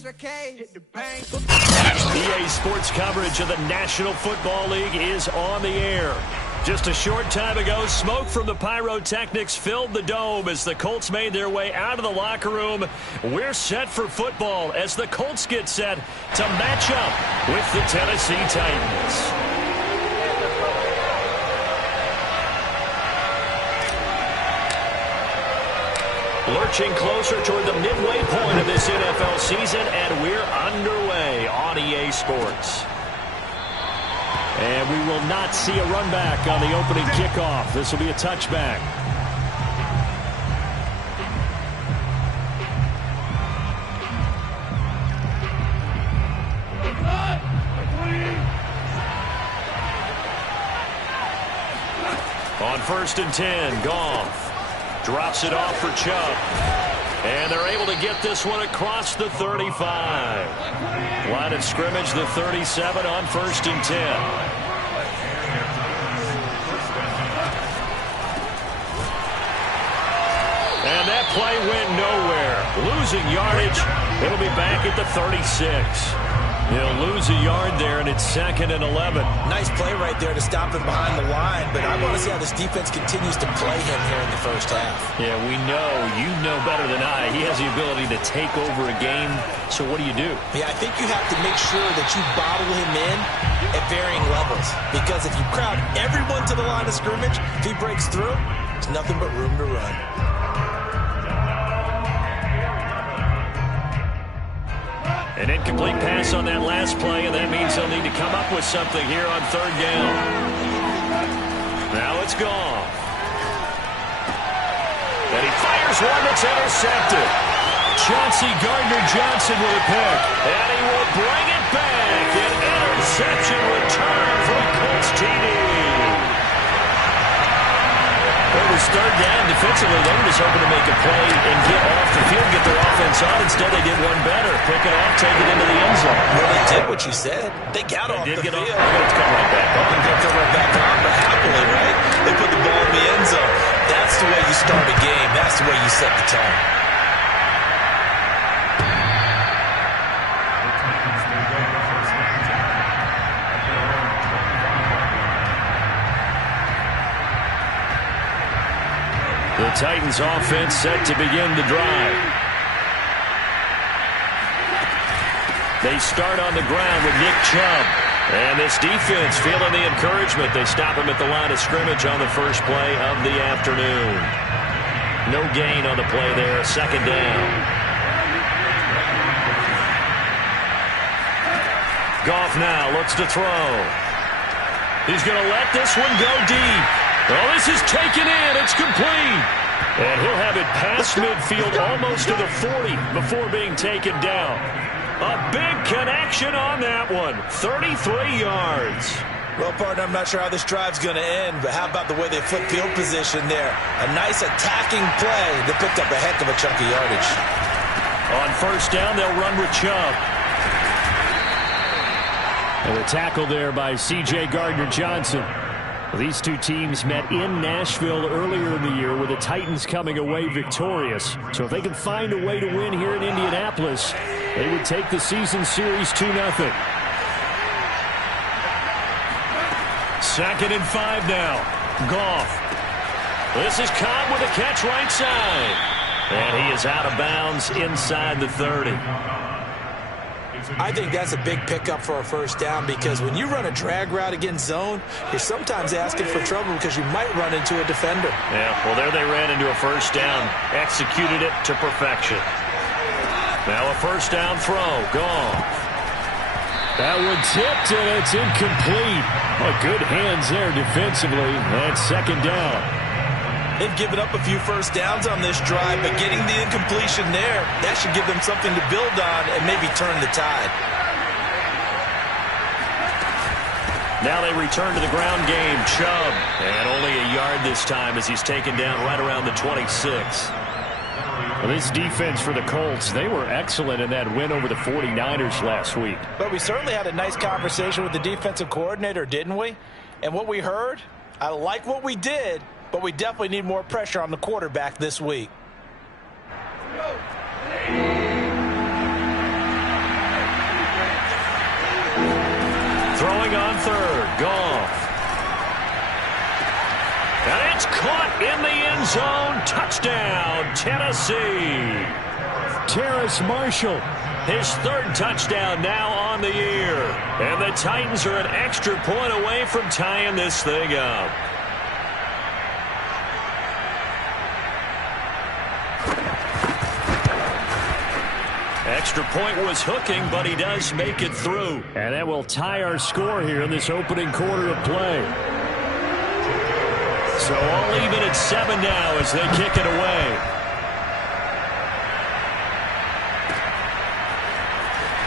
EA Sports coverage of the National Football League is on the air. Just a short time ago, smoke from the pyrotechnics filled the dome as the Colts made their way out of the locker room. We're set for football as the Colts get set to match up with the Tennessee Titans. Lurching closer toward the midway point of this NFL season, and we're underway on EA Sports. And we will not see a run back on the opening kickoff. This will be a touchback. On 1st and 10, Goff drops it off for Chubb. And they're able to get this one across the 35. Line of scrimmage, the 37 on 1st and 10. And that play went nowhere. Losing yardage. It'll be back at the 36. He'll lose a yard there, and it's 2nd and 11. Nice play right there to stop him behind the line, but I want to see how this defense continues to play him here in the first half. Yeah, we know. You know better than I. He has the ability to take over a game, so what do you do? Yeah, I think you have to make sure that you bottle him in at varying levels, because if you crowd everyone to the line of scrimmage, if he breaks through, there's nothing but room to run. An incomplete pass on that last play, and that means they'll need to come up with something here on 3rd down. Now it's Goff. And he fires one that's intercepted. Chauncey Gardner-Johnson with a pick. And he will bring it back. An interception return from Colts TD. It was 3rd down. Defensively, they were just hoping to make a play and get off the field, get their offense on. Instead, they did one better. Pick it off, take it into the end zone. Well, they did what you said. They got off the field. They're going to come right back on. They'll come right back on, but happily, right? They put the ball in the end zone. That's the way you start a game. That's the way you set the tone. The Titans offense set to begin the drive. They start on the ground with Nick Chubb. And this defense feeling the encouragement. They stop him at the line of scrimmage on the first play of the afternoon. No gain on the play there. 2nd down. Goff now looks to throw. He's going to let this one go deep. Oh, this is taken in. It's complete. And he'll have it past midfield almost to the 40 before being taken down. A big connection on that one. 33 yards. Well, partner, I'm not sure how this drive's going to end, but how about the way they flip field position there? A nice attacking play that picked up a heck of a chunk of yardage. On 1st down, they'll run with Chubb. And a tackle there by C.J. Gardner-Johnson. These two teams met in Nashville earlier in the year with the Titans coming away victorious. So if they can find a way to win here in Indianapolis, they would take the season series 2-0. 2nd and 5 now. Goff. This is Cobb with a catch right side. And he is out of bounds inside the 30. I think that's a big pickup for a 1st down, because when you run a drag route against zone, you're sometimes asking for trouble because you might run into a defender. Yeah, well, there they ran into a 1st down. Executed it to perfection. Now a 1st down throw. Gone. That one tipped, and it's incomplete. Oh, good hands there defensively. That's 2nd down. They've given up a few 1st downs on this drive, but getting the incompletion there, that should give them something to build on and maybe turn the tide. Now they return to the ground game. Chubb, and only a yard this time as he's taken down right around the 26. Well, this defense for the Colts, they were excellent in that win over the 49ers last week. But we certainly had a nice conversation with the defensive coordinator, didn't we? And what we heard, I like what we did, but we definitely need more pressure on the quarterback this week. third. Goff. And it's caught in the end zone. Touchdown, Tennessee. Terrace Marshall. His third touchdown now on the year. And the Titans are an extra point away from tying this thing up. Extra point was hooking, but he does make it through. And that will tie our score here in this opening quarter of play. So all even at 7 now as they kick it away.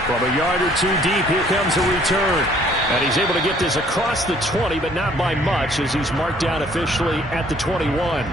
From a yard or two deep, here comes a return. And he's able to get this across the 20, but not by much as he's marked down officially at the 21.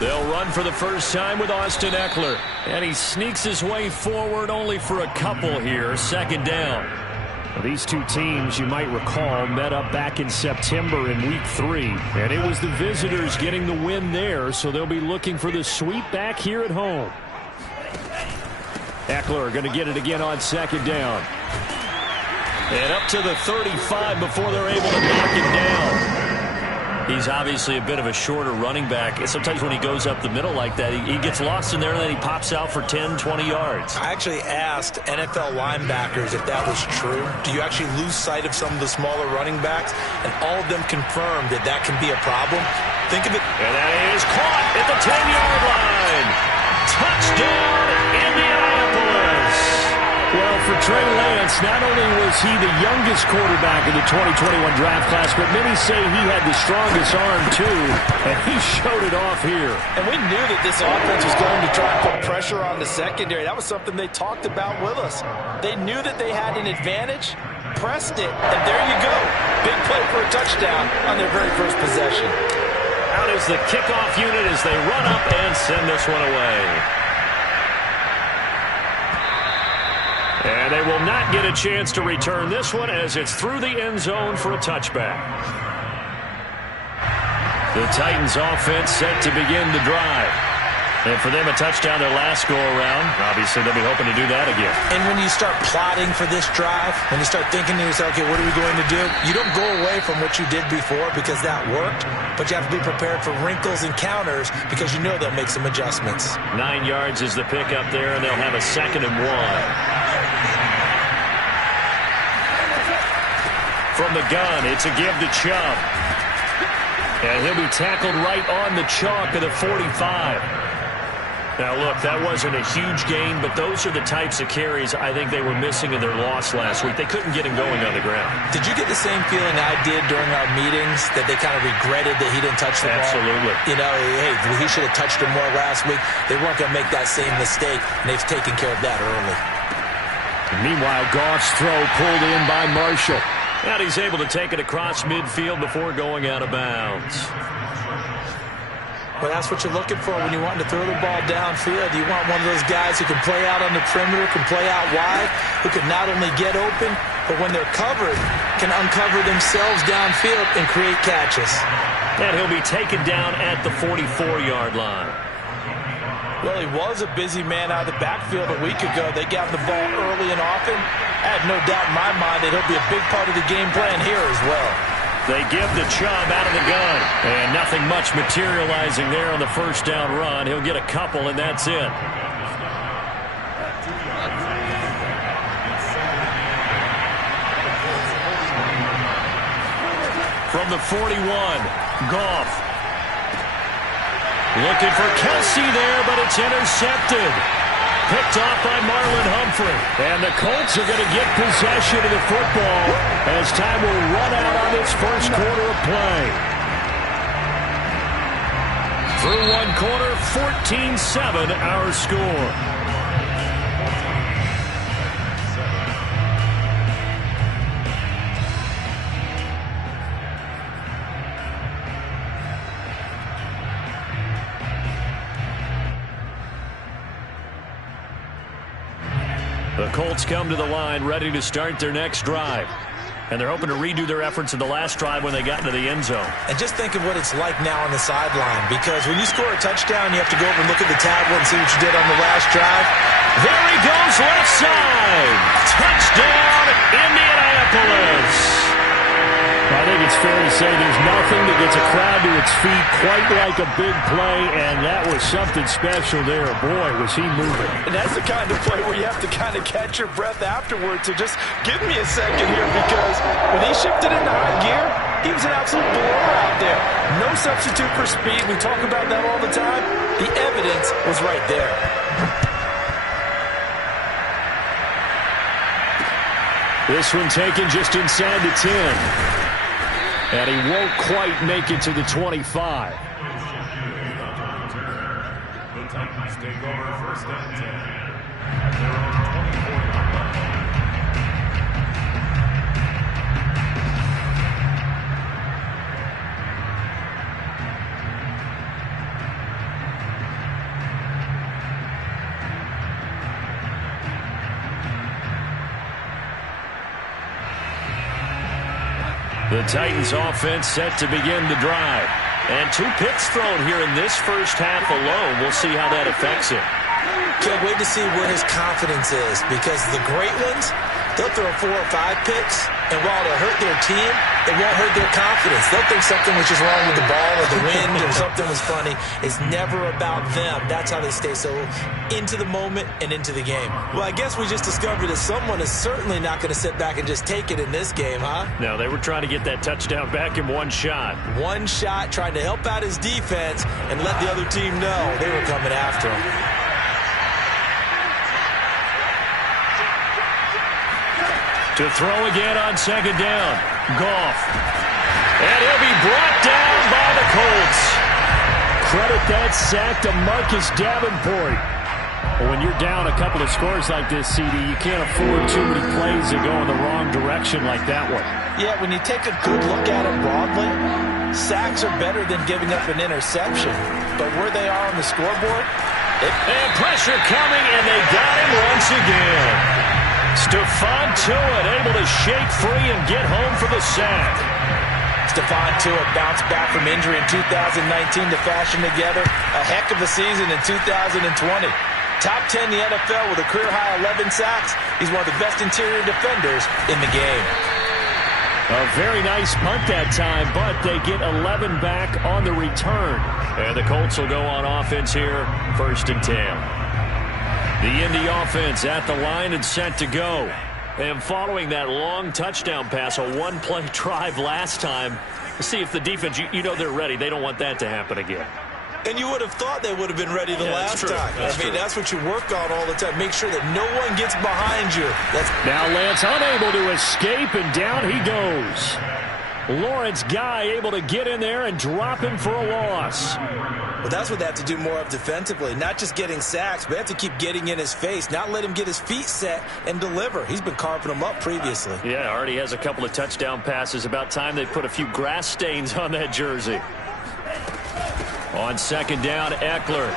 They'll run for the first time with Austin Eckler. And he sneaks his way forward only for a couple here. Second down. These two teams, you might recall, met up back in September in Week 3. And it was the visitors getting the win there, so they'll be looking for the sweep back here at home. Eckler going to get it again on second down. And up to the 35 before they're able to knock him down. He's obviously a bit of a shorter running back. Sometimes when he goes up the middle like that, he gets lost in there and then he pops out for 10, 20 yards. I actually asked NFL linebackers if that was true. Do you actually lose sight of some of the smaller running backs? And all of them confirmed that that can be a problem. Think of it. And that is caught at the 10-yard line. Touchdown, Indianapolis. Well, for Trey Lance, not only was he the youngest quarterback in the 2021 draft class, but many say he had the strongest arm, too, and he showed it off here. And we knew that this offense was going to try and put pressure on the secondary. That was something they talked about with us. They knew that they had an advantage, pressed it, and there you go. Big play for a touchdown on their very first possession. Out is the kickoff unit as they run up and send this one away. And they will not get a chance to return this one as it's through the end zone for a touchback. The Titans offense set to begin the drive. And for them, a touchdown their last go-around. Obviously, they'll be hoping to do that again. And when you start plotting for this drive, when you start thinking to yourself, okay, what are we going to do? You don't go away from what you did before because that worked, but you have to be prepared for wrinkles and counters because you know they'll make some adjustments. 9 yards is the pickup there, and they'll have a 2nd and 1. From the gun, it's a give to Chubb. And he'll be tackled right on the chalk of the 45. Now, look, that wasn't a huge gain, but those are the types of carries I think they were missing in their loss last week. They couldn't get him going on the ground. Did you get the same feeling I did during our meetings, that they kind of regretted that he didn't touch the ball? Absolutely. You know, hey, he should have touched him more last week. They weren't going to make that same mistake, and they've taken care of that early. Meanwhile, Goff's throw pulled in by Marshall. And he's able to take it across midfield before going out of bounds. Well, that's what you're looking for when you want to throw the ball downfield. You want one of those guys who can play out on the perimeter, can play out wide, who can not only get open, but when they're covered, can uncover themselves downfield and create catches. And he'll be taken down at the 44-yard line. Well, he was a busy man out of the backfield a week ago. They got the ball early and often. I have no doubt in my mind that he'll be a big part of the game plan here as well. They give the Chubb out of the gun. And nothing much materializing there on the first down run. He'll get a couple, and that's it. From the 41, Goff. Looking for Kelsey there, but it's intercepted. Picked off by Marlon Humphrey. And the Colts are going to get possession of the football as time will run out on this first quarter of play. Through one quarter, 14-7 our score. The Colts come to the line ready to start their next drive. And they're hoping to redo their efforts in the last drive when they got into the end zone. And just think of what it's like now on the sideline, because when you score a touchdown, you have to go over and look at the tablet and see what you did on the last drive. There he goes, left side. Touchdown, Indianapolis. I think it's fair to say there's nothing that gets a crowd to its feet quite like a big play, and that was something special there. Boy, was he moving. And that's the kind of play where you have to kind of catch your breath afterwards. So just give me a second here, because when he shifted into high gear, he was an absolute blower out there. No substitute for speed. We talk about that all the time. The evidence was right there. This one taken just inside the 10. And he won't quite make it to the 25. The Titans take over first and 10 at their own 24-yard line. The Titans offense set to begin the drive. And 2 picks thrown here in this first half alone. We'll see how that affects him. Can't wait to see where his confidence is, because the great ones, they'll throw 4 or 5 picks, and while they'll hurt their team, it won't hurt their confidence. They'll think something was just wrong with the ball or the wind or something was funny. It's never about them. That's how they stay so into the moment and into the game. Well, I guess we just discovered that someone is certainly not going to sit back and just take it in this game, huh? No, they were trying to get that touchdown back in one shot. One shot, trying to help out his defense and let the other team know they were coming after him. To throw again on second down. Goff. And he'll be brought down by the Colts. Credit that sack to Marcus Davenport. When you're down a couple of scores like this, CD, you can't afford too many plays that go in the wrong direction like that one. Yeah, when you take a good look at it broadly, sacks are better than giving up an interception. But where they are on the scoreboard... And pressure coming, and they got him once again. Stephon Tuitt able to shake free and get home for the sack. Stephon Tuitt bounced back from injury in 2019 to fashion together a heck of a season in 2020. Top 10 in the NFL with a career-high 11 sacks. He's one of the best interior defenders in the game. A very nice punt that time, but they get 11 back on the return. And the Colts will go on offense here, 1st and 10. The Indy offense at the line and set to go. And following that long touchdown pass, a one-play drive last time, see if the defense, you know they're ready. They don't want that to happen again. And you would have thought they would have been ready the last time. That's what you work on all the time. Make sure that no one gets behind you. Now Lance unable to escape, and down he goes. Lawrence Guy able to get in there and drop him for a loss. Well, that's what they have to do more of defensively. Not just getting sacks, but they have to keep getting in his face. Not let him get his feet set and deliver. He's been carving them up previously. Yeah, already has a couple of touchdown passes. About time they put a few grass stains on that jersey. On second down, Eckler.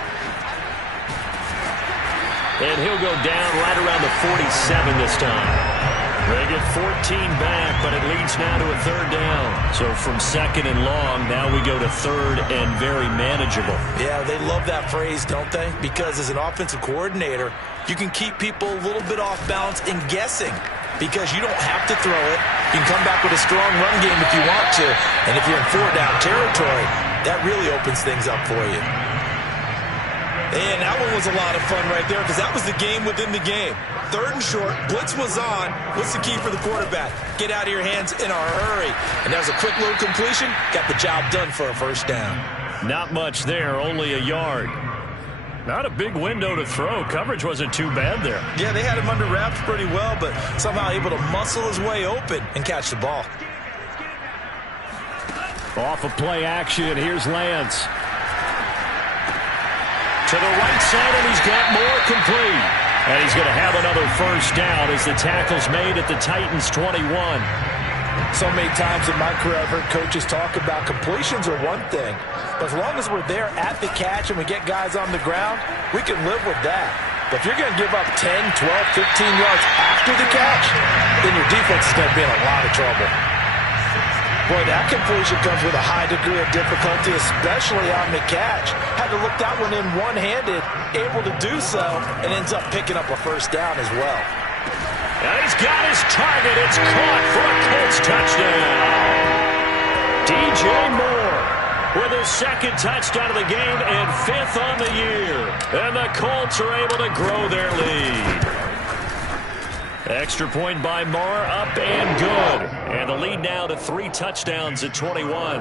And he'll go down right around the 47 this time. They get 14 back, but it leads now to a 3rd down. So from 2nd and long, now we go to 3rd and very manageable. Yeah, they love that phrase, don't they? Because as an offensive coordinator, you can keep people a little bit off balance and guessing, because you don't have to throw it. You can come back with a strong run game if you want to. And if you're in 4-down territory, that really opens things up for you. And that one was a lot of fun right there, because that was the game within the game. 3rd and short, blitz was on. What's the key for the quarterback? Get out of your hands in a hurry. And that was a quick little completion. Got the job done for a 1st down. Not much there, only a yard. Not a big window to throw. Coverage wasn't too bad there. Yeah, they had him under wraps pretty well, but somehow able to muscle his way open and catch the ball. Off of play action, here's Lance. To the right side, and he's got more complete. And he's going to have another 1st down as the tackle's made at the Titans' 21. So many times in my career, I've heard coaches talk about completions are one thing. But as long as we're there at the catch and we get guys on the ground, we can live with that. But if you're going to give up 10, 12, 15 yards after the catch, then your defense is going to be in a lot of trouble. Boy, that completion comes with a high degree of difficulty, especially on the catch. Had to look that one in one-handed, able to do so, and ends up picking up a first down as well. And he's got his target. It's caught for a Colts touchdown. DJ Moore with his second touchdown of the game and 5th on the year. And the Colts are able to grow their lead. Extra point by Moore, up and good. And the lead now to 3 touchdowns at 21.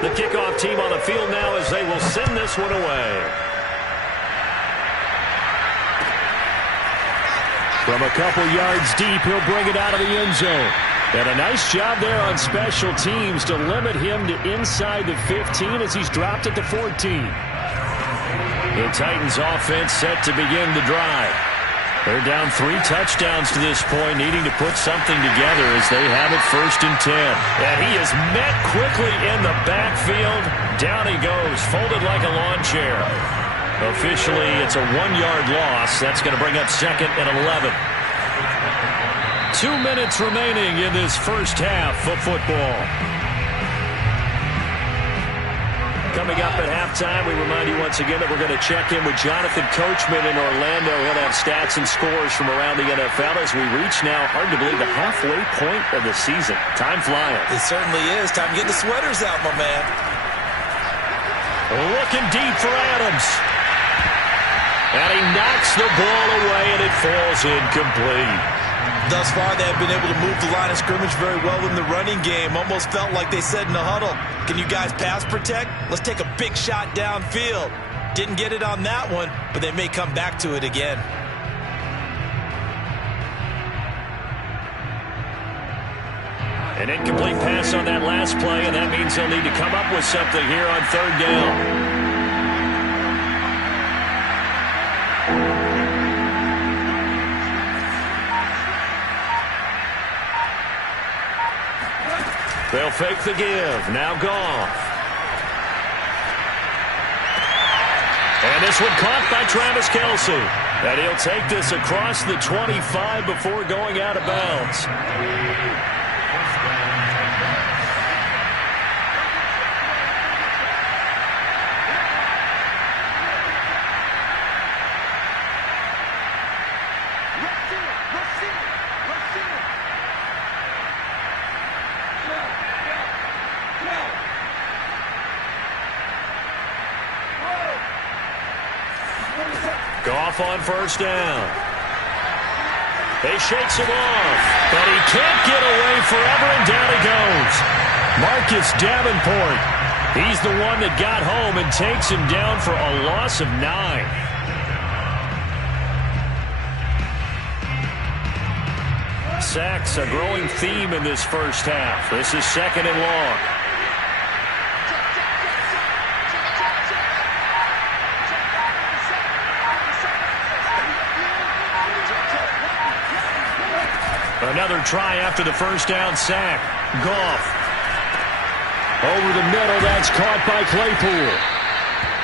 The kickoff team on the field now as they will send this one away. From a couple yards deep, he'll bring it out of the end zone. And a nice job there on special teams to limit him to inside the 15 as he's dropped at the 14. The Titans offense set to begin the drive. They're down 3 touchdowns to this point, needing to put something together as they have it 1st and 10. And he is met quickly in the backfield. Down he goes, folded like a lawn chair. Officially, it's a 1-yard loss. That's going to bring up 2nd and 11. 2 minutes remaining in this first half of football. Coming up at halftime, we remind you once again that we're going to check in with Jonathan Coachman in Orlando. He'll have stats and scores from around the NFL as we reach now, hard to believe, the halfway point of the season. Time flying. It certainly is. Time to get the sweaters out, my man. Looking deep for Adams. And he knocks the ball away, and it falls incomplete. Thus far, they have been able to move the line of scrimmage very well in the running game. Almost felt like they said in the huddle, can you guys pass protect? Let's take a big shot downfield. Didn't get it on that one, but they may come back to it again. An incomplete pass on that last play, and that means they'll need to come up with something here on 3rd down. They'll fake the give. Now Goff. And this one caught by Travis Kelce. And he'll take this across the 25 before going out of bounds. Goff on 1st down. He shakes him off, but he can't get away forever, and down he goes. Marcus Davenport. He's the one that got home and takes him down for a loss of 9. Sacks, a growing theme in this first half. This is 2nd and long. Another try after the 1st down sack. Goff. Over the middle, that's caught by Claypool.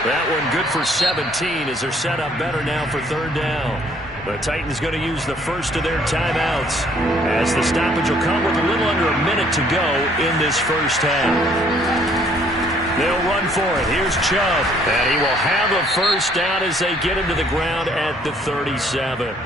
That one good for 17 as they're set up better now for 3rd down. The Titans going to use the first of their timeouts as the stoppage will come with a little under a minute to go in this first half. They'll run for it. Here's Chubb. And he will have a first down as they get him to the ground at the 37.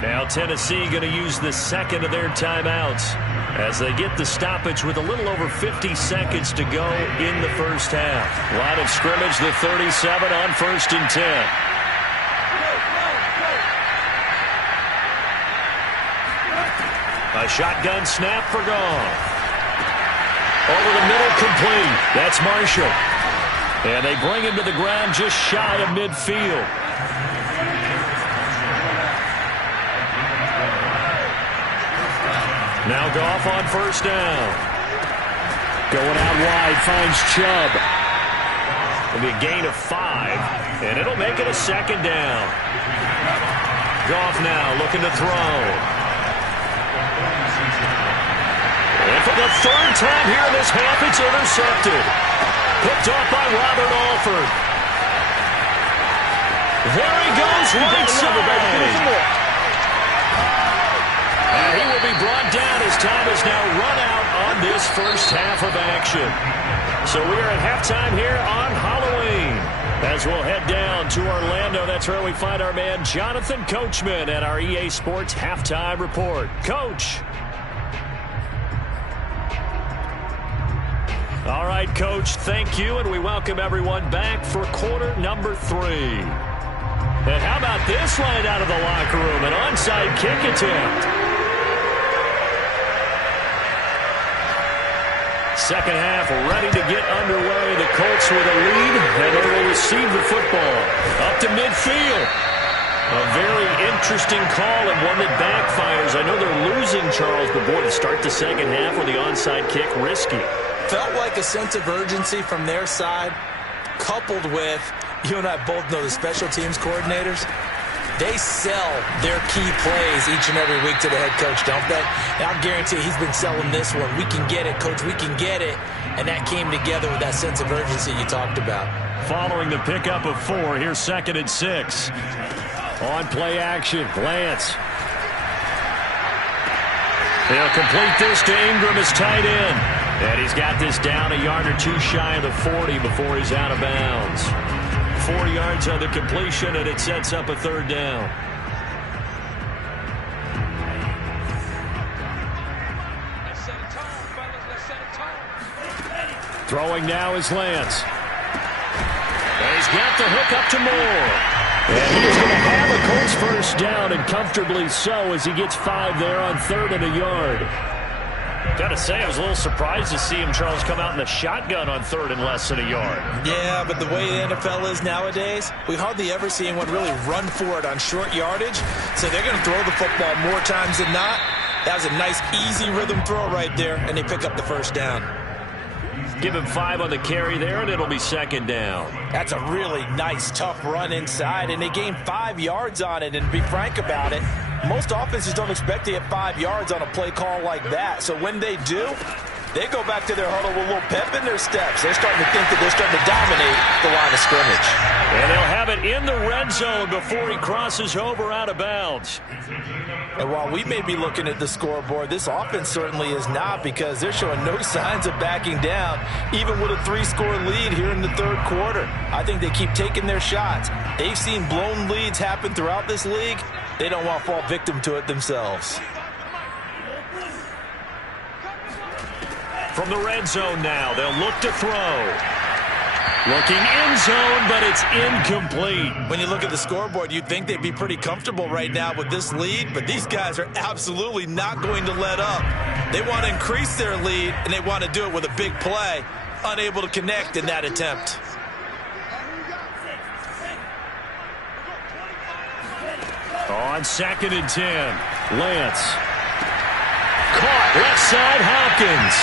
Now Tennessee going to use the 2nd of their timeouts as they get the stoppage with a little over 50 seconds to go in the first half. Line of scrimmage, the 37 on 1st and 10. A shotgun snap for Goff. Over the middle, complete. That's Marshall. And they bring him to the ground just shy of midfield. Now Goff on 1st down. Going out wide, finds Chubb. It'll be a gain of 5, and it'll make it a 2nd down. Goff now looking to throw. And for the 3rd time here in this half, it's intercepted. Picked off by Stafford. There he goes, right side. And he will be brought down as time has now run out on this first half of action. So we are at halftime here on Halloween. As we'll head down to Orlando, that's where we find our man Jonathan Coachman at our EA Sports Halftime Report. Coach. All right, Coach, thank you, and we welcome everyone back for quarter number 3. And how about this line out of the locker room, an onside kick attempt. Second half ready to get underway. The Colts with a lead, and they will receive the football up to midfield. A very interesting call and one that backfires. I know they're losing, Charles, but boy, to start the second half with the onside kick, risky. Felt like a sense of urgency from their side, coupled with, you and I both know the special teams coordinators, they sell their key plays each and every week to the head coach, don't they? And I'll guarantee he's been selling this one. We can get it, Coach, we can get it. And that came together with that sense of urgency you talked about. Following the pickup of 4, here's 2nd and 6. On play action, Lance. He'll complete this to Ingram as tight end. And he's got this down a yard or 2 shy of the 40 before he's out of bounds. 4 yards on the completion, and it sets up a 3rd down. Throwing now is Lance. And he's got the hook up to Moore. And he's going to have a Colts first down, and comfortably so, as he gets 5 there on 3rd and a yard. Got to say, I was a little surprised to see him, Charles, come out in the shotgun on 3rd and less than a yard. Yeah, but the way the NFL is nowadays, we hardly ever see anyone really run for it on short yardage. So they're going to throw the football more times than not. That was a nice, easy rhythm throw right there, and they pick up the first down. Give him 5 on the carry there, and it'll be 2nd down. That's a really nice, tough run inside, and they gained 5 yards on it. And to be frank about it, most offenses don't expect to get 5 yards on a play call like that. So when they do, they go back to their huddle with a little pep in their steps. They're starting to think that they're starting to dominate the line of scrimmage. And they'll have it in the red zone before he crosses over out of bounds. And while we may be looking at the scoreboard, this offense certainly is not, because they're showing no signs of backing down, even with a 3-score lead here in the 3rd quarter. I think they keep taking their shots. They've seen blown leads happen throughout this league. They don't want to fall victim to it themselves. From the red zone now, they'll look to throw. Looking in zone, but it's incomplete. When you look at the scoreboard, you'd think they'd be pretty comfortable right now with this lead, but these guys are absolutely not going to let up. They want to increase their lead, and they want to do it with a big play. Unable to connect in that attempt. On 2nd and 10, Lance. Caught left side, Hopkins.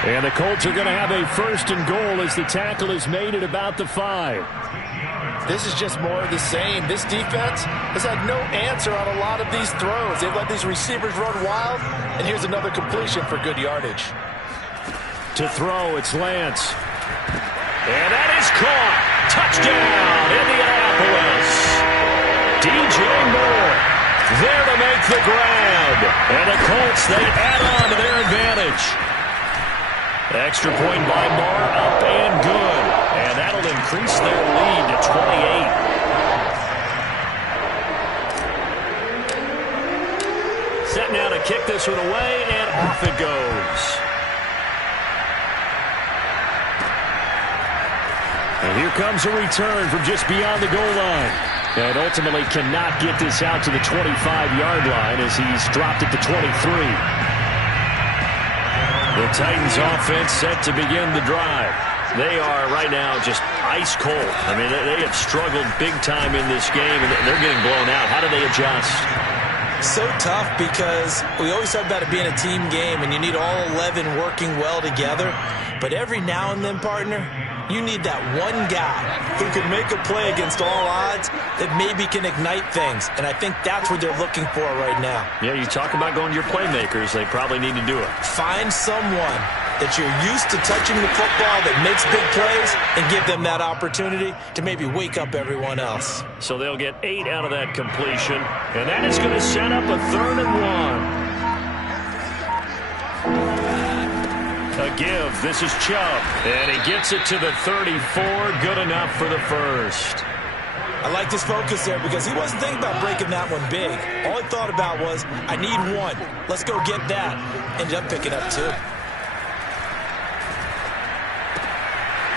And the Colts are going to have a 1st and goal as the tackle is made at about the 5. This is just more of the same. This defense has had no answer on a lot of these throws. They've let these receivers run wild, and here's another completion for good yardage. To throw, it's Lance. And that is caught. Touchdown, Indianapolis. DJ Moore there to make the grab. And the Colts, they add on to their advantage. Extra point by Moore, up and good. And that'll increase their lead to 28. Set now to kick this one away, and off it goes. And here comes a return from just beyond the goal line. And ultimately cannot get this out to the 25-yard line as he's dropped it to 23. The Titans offense set to begin the drive. They are right now just ice cold. I mean, they have struggled big time in this game, and they're getting blown out. How do they adjust? So tough, because we always talk about it being a team game, and you need all 11 working well together. But every now and then, partner, you need that one guy who can make a play against all odds that maybe can ignite things. And I think that's what they're looking for right now. Yeah, you talk about going to your playmakers. They probably need to do it. Find someone that you're used to touching the football that makes big plays and give them that opportunity to maybe wake up everyone else. So they'll get 8 out of that completion, and that is going to set up a 3rd and 1. A give. This is Chubb, and he gets it to the 34. Good enough for the first. I like his focus there because he wasn't thinking about breaking that one big. All he thought about was, I need 1. Let's go get that. Ended up picking up 2.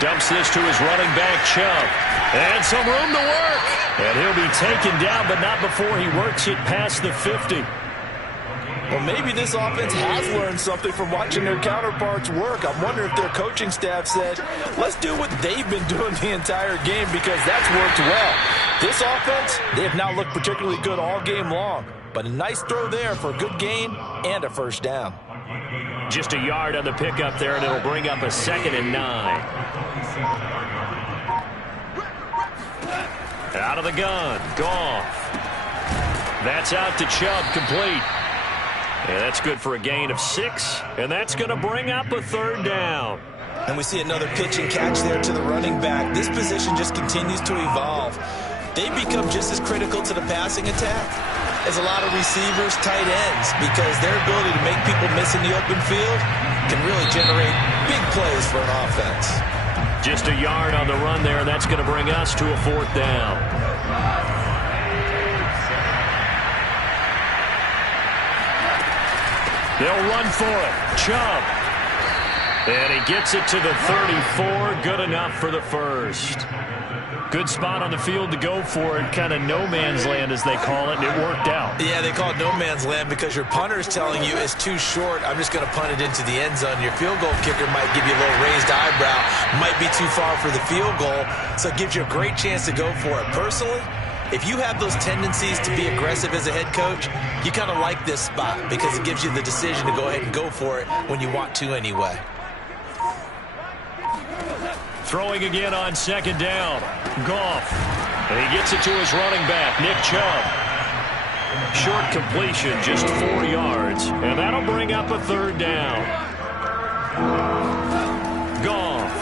Dumps this to his running back, Chubb. And some room to work. And he'll be taken down, but not before he works it past the 50. Well, maybe this offense has learned something from watching their counterparts work. I'm wondering if their coaching staff said, let's do what they've been doing the entire game because that's worked well. This offense, they have not looked particularly good all game long. But a nice throw there for a good gain and a first down. Just a yard on the pickup there, and it'll bring up a 2nd and 9. Out of the gun, Goff. That's out to Chubb, complete. Yeah, that's good for a gain of 6, and that's going to bring up a 3rd down. And we see another pitch and catch there to the running back. This position just continues to evolve. They've become just as critical to the passing attack as a lot of receivers, tight ends, because their ability to make people miss in the open field can really generate big plays for an offense. Just a yard on the run there, and that's going to bring us to a 4th down. They'll run for it. Chubb. And he gets it to the 34. Good enough for the first. Good spot on the field to go for it. Kind of no man's land, as they call it, and it worked out. Yeah, they call it no man's land because your punter is telling you it's too short. I'm just going to punt it into the end zone. Your field goal kicker might give you a little raised eyebrow. Might be too far for the field goal, so it gives you a great chance to go for it. Personally, if you have those tendencies to be aggressive as a head coach, you kind of like this spot because it gives you the decision to go ahead and go for it when you want to anyway. Throwing again on 2nd down. Goff. And he gets it to his running back, Nick Chubb. Short completion, just 4 yards. And that'll bring up a 3rd down. Goff.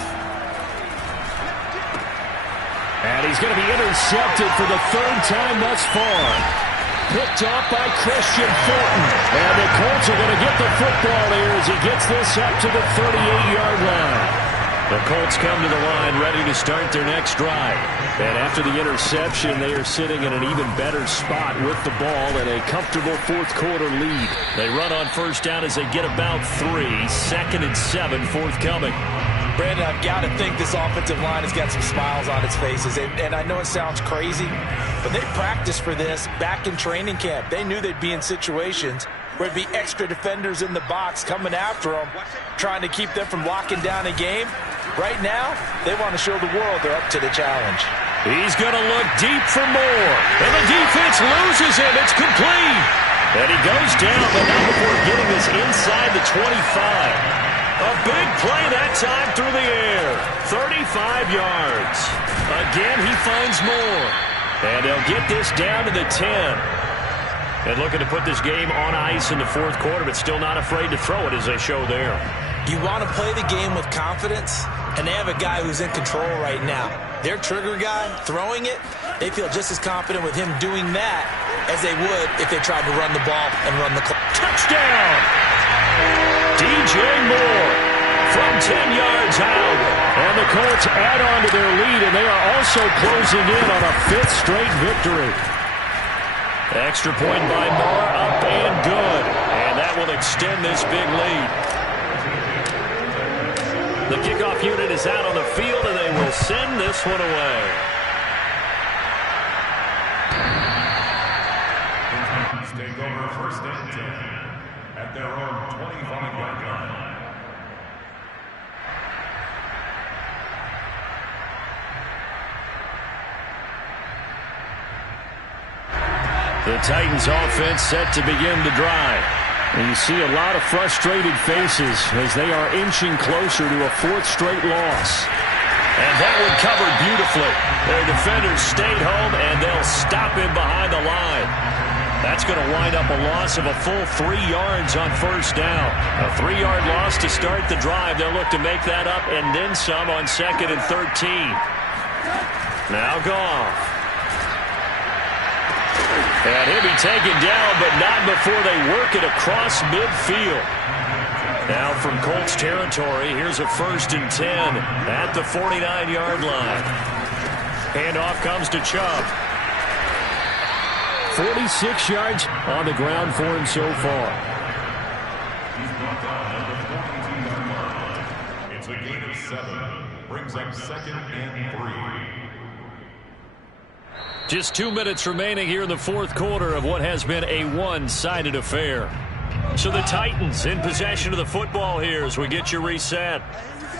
And he's going to be intercepted for the 3rd time thus far. Picked off by Christian Fulton. And the Colts are going to get the football here as he gets this up to the 38-yard line. The Colts come to the line ready to start their next drive. And after the interception, they are sitting in an even better spot with the ball and a comfortable 4th quarter lead. They run on 1st down as they get about 3. 2nd and 7 forthcoming. Brandon, I've got to think this offensive line has got some smiles on its faces. And I know it sounds crazy, but they practiced for this back in training camp. They knew they'd be in situations where it'd be extra defenders in the box coming after them, trying to keep them from locking down a game. Right now, they want to show the world they're up to the challenge. He's going to look deep for more. And the defense loses him. It's complete. And he goes down, but not before getting this inside the 25. A big play that time through the air. 35 yards. Again, he finds more. And they'll get this down to the 10. And looking to put this game on ice in the 4th quarter, but still not afraid to throw it as they show there. You want to play the game with confidence, and they have a guy who's in control right now. Their trigger guy, throwing it, they feel just as confident with him doing that as they would if they tried to run the ball and run the clock. Touchdown! DJ Moore from 10 yards out. And the Colts add on to their lead, and they are also closing in on a 5th straight victory. Extra point by Moore, up and good. And that will extend this big lead. The kickoff unit is out on the field, and they will send this one away. Take over 1st and 10 at their own 25-yard line. The Titans offense set to begin the drive. And you see a lot of frustrated faces as they are inching closer to a 4th straight loss. And that one covered beautifully. Their defenders stayed home, and they'll stop him behind the line. That's going to wind up a loss of a full 3 yards on first down. A 3-yard loss to start the drive. They'll look to make that up and then some on 2nd and 13. Now Goff. And he'll be taken down, but not before they work it across midfield. Now from Colts territory, here's a 1st and 10 at the 49-yard line. Handoff comes to Chubb. 46 yards on the ground for him so far. He's brought down at the 42-yard line. It's a gain of 7. Brings up 2nd and 3. Just 2 minutes remaining here in the fourth quarter of what has been a one-sided affair. So the Titans in possession of the football here as we get you reset.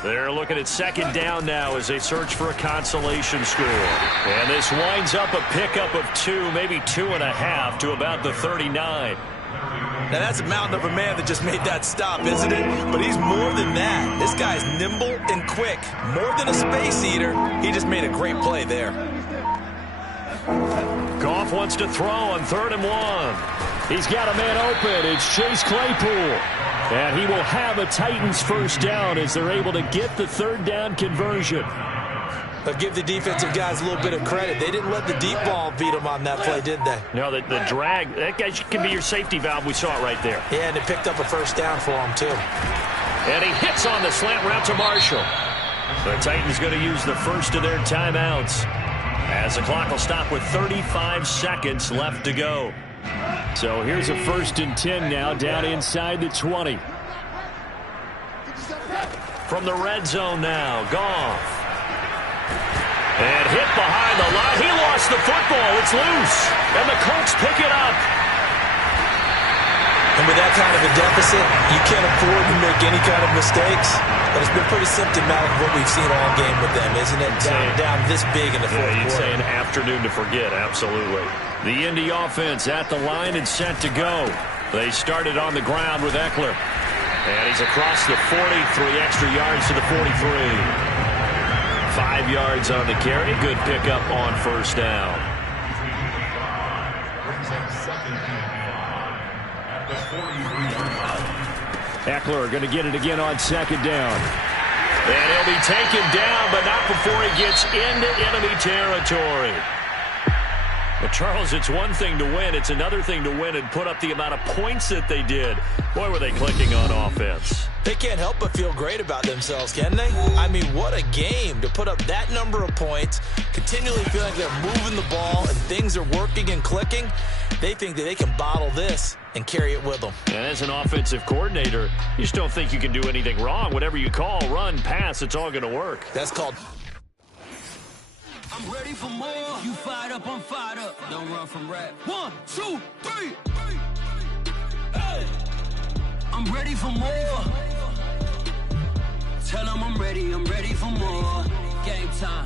They're looking at 2nd down now as they search for a consolation score. And this winds up a pickup of 2, maybe 2.5 to about the 39. Now that's a mountain of a man that just made that stop, isn't it? But he's more than that. This guy's nimble and quick. More than a space eater. He just made a great play there. Goff wants to throw on 3rd and 1. He's got a man open. It's Chase Claypool. And he will have a Titans first down as they're able to get the 3rd down conversion. But give the defensive guys a little bit of credit. They didn't let the deep ball beat them on that play, did they? No, the drag, that guy can be your safety valve. We saw it right there. Yeah, and they picked up a first down for him, too. And he hits on the slant route to Marshall. The Titans going to use the first of their timeouts as the clock will stop with 35 seconds left to go. So here's a 1st and 10 now down inside the 20. From the red zone now, Goff. And hit behind the line. He lost the football. It's loose. And the Colts pick it up. And with that kind of a deficit, you can't afford to make any kind of mistakes. But it's been pretty symptomatic of what we've seen all game with them, isn't it? Down this big in the fourth quarter. You'd say an afternoon to forget, absolutely. The Indy offense at the line and set to go. They started on the ground with Eckler. And he's across the 40, 3 extra yards to the 43. 5 yards on the carry. Good pickup on first down. Eckler going to get it again on 2nd down. And he'll be taken down, but not before he gets into enemy territory. But, Charles, it's one thing to win. It's another thing to win and put up the amount of points that they did. Boy, were they clicking on offense. They can't help but feel great about themselves, can they? I mean, what a game to put up that number of points, continually feel like they're moving the ball and things are working and clicking. They think that they can bottle this and carry it with them. And as an offensive coordinator, you just don't think you can do anything wrong. Whatever you call, run, pass, it's all going to work. That's called... I'm ready for more. You fired up, I'm fired up. Don't run from rap. 1, 2, 3. Hey. I'm ready for more. Tell them I'm ready for more. Game time.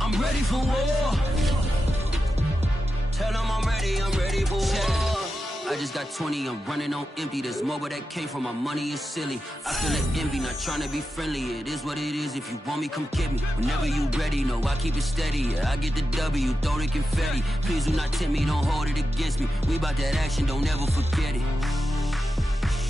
I'm ready for war. Tell them I'm ready for war. I just got 20, I'm running on empty. This mobile that came from my money is silly. I feel like envy, not trying to be friendly. It is what it is, if you want me, come get me. Whenever you ready, no, I keep it steady. Yeah, I get the W, throw the confetti. Please do not tempt me, don't hold it against me. We about that action, don't ever forget it.